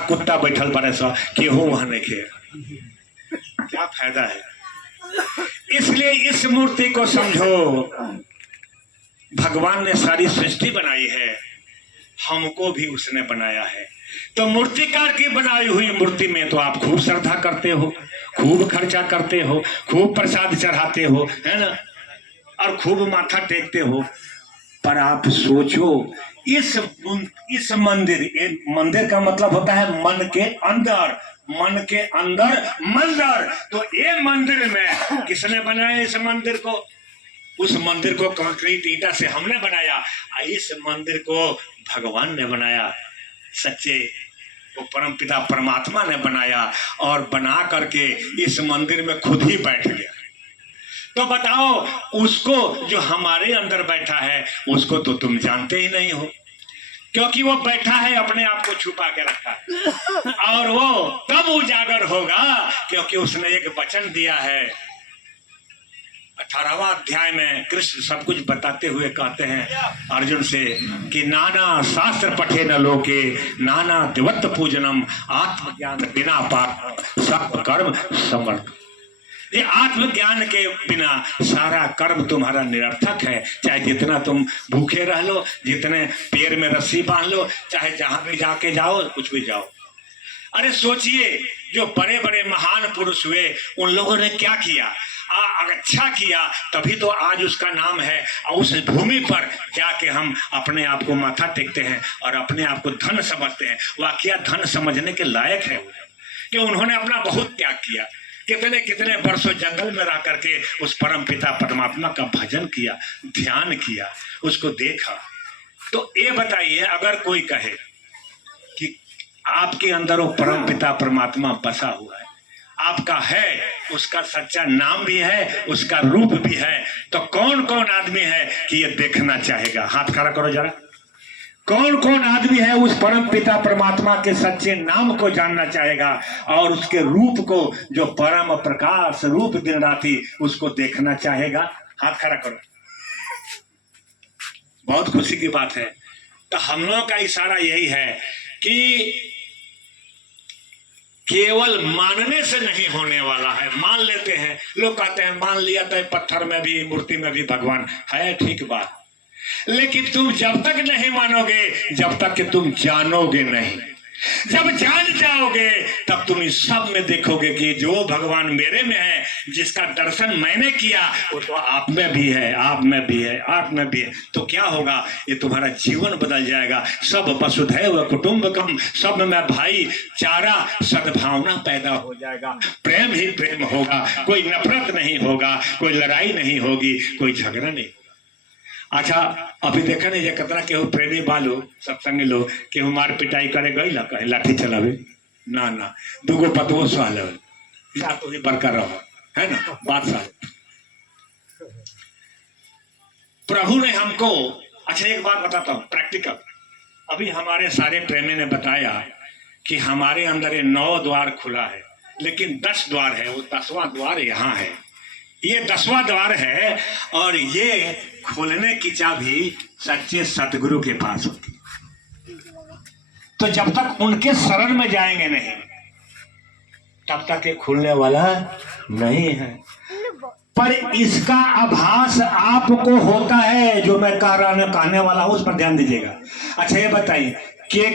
कुत्ता बैठल पड़े सो केहू वहां नहीं खे, क्या फायदा है। इसलिए इस मूर्ति को समझो, भगवान ने सारी सृष्टि बनाई है, हमको भी उसने बनाया है। तो मूर्तिकार की बनाई हुई मूर्ति में तो आप खूब श्रद्धा करते हो, खूब खर्चा करते हो, खूब प्रसाद चढ़ाते हो, है ना, और खूब माथा टेकते हो। पर आप सोचो, इस मंदिर, मंदिर का मतलब होता है मन के अंदर, मन के अंदर मंदिर। तो ये मंदिर में किसने बनाया इस मंदिर को? उस मंदिर को कंक्रीट ईंटा से हमने बनाया, इस मंदिर को भगवान ने बनाया, सच्चे वो परमपिता परमात्मा ने बनाया, और बना करके इस मंदिर में खुद ही बैठ गया। तो बताओ, उसको जो हमारे अंदर बैठा है उसको तो तुम जानते ही नहीं हो, क्योंकि वो बैठा है, अपने आप को छुपा के रखा है, और वो तब उजागर होगा क्योंकि उसने एक वचन दिया है। 18वां अध्याय में कृष्ण सब कुछ बताते हुए कहते हैं अर्जुन से कि नाना शास्त्र पठे न लोके नाना देवत्व पूजनम आत्मज्ञान बिना पाप सब कर्म समर्थ। ये आत्मज्ञान के बिना सारा कर्म तुम्हारा निरर्थक है। चाहे जितना तुम भूखे रह लो, जितने पैर में रस्सी बांध लो, चाहे जहां भी जाके जाओ, कुछ भी जाओ। अरे सोचिए, जो बड़े बड़े महान पुरुष हुए उन लोगों ने क्या किया? अच्छा किया, तभी तो आज उसका नाम है। और उस भूमि पर जाके हम अपने आप को माथा टेकते हैं और अपने आप को धन समझते हैं। वाकया धन समझने के लायक है कि उन्होंने अपना बहुत त्याग किया, कितने कितने वर्षों जंगल में रह करके उस परम पिता परमात्मा का भजन किया, ध्यान किया, उसको देखा। तो ये बताइए, अगर कोई कहे कि आपके अंदर वो परम पिता परमात्मा बसा हुआ है, आपका है, उसका सच्चा नाम भी है, उसका रूप भी है, तो कौन कौन आदमी है कि ये देखना चाहेगा? हाथ खड़ा करो जरा। कौन कौन आदमी है उस परम पिता परमात्मा के सच्चे नाम को जानना चाहेगा और उसके रूप को, जो परम प्रकाश रूप दिन राति, उसको देखना चाहेगा? हाथ खड़ा करो। बहुत खुशी की बात है। तो हम लोग का इशारा यही है कि केवल मानने से नहीं होने वाला है। मान लेते हैं, लोग कहते हैं मान लिया तो पत्थर में भी, मूर्ति में भी भगवान है, ठीक बात, लेकिन तुम जब तक नहीं मानोगे, जब तक कि तुम जानोगे नहीं। जब जान जाओगे तब तुम इस सब में देखोगे कि जो भगवान मेरे में है, जिसका दर्शन मैंने किया, वो तो आप में भी है, आप में भी है, आप में भी है। तो क्या होगा? ये तुम्हारा जीवन बदल जाएगा। सब वसुधैव कुटुंबकम, सब में भाईचारा सद्भावना पैदा हो जाएगा, प्रेम ही प्रेम होगा, कोई नफरत नहीं होगा, कोई लड़ाई नहीं होगी, कोई झगड़ा नहीं। अच्छा, अभी देखा नहीं कतरा केहू प्रेमी बालू सत्संगी लोग केहू मार पिटाई करे गई ला, कहे लाठी चलावे ना ना, दूगो पतवो सहल या तो ही बरकर रहो, है ना, बात साल। प्रभु ने हमको, अच्छा एक बात बताता हूँ प्रैक्टिकल। अभी हमारे सारे प्रेमी ने बताया कि हमारे अंदर ये 9 द्वार खुला है, लेकिन 10 द्वार है, वो 10वां द्वार यहाँ है, ये 10वां द्वार है, और ये खोलने की चाबी सच्चे सतगुरु के पास होती है। तो जब तक उनके शरण में जाएंगे नहीं, तब तक ये खुलने वाला नहीं है। पर इसका आभास आपको होता है, जो मैं कहने वाला हूं उस पर ध्यान दीजिएगा। अच्छा ये बताइए, के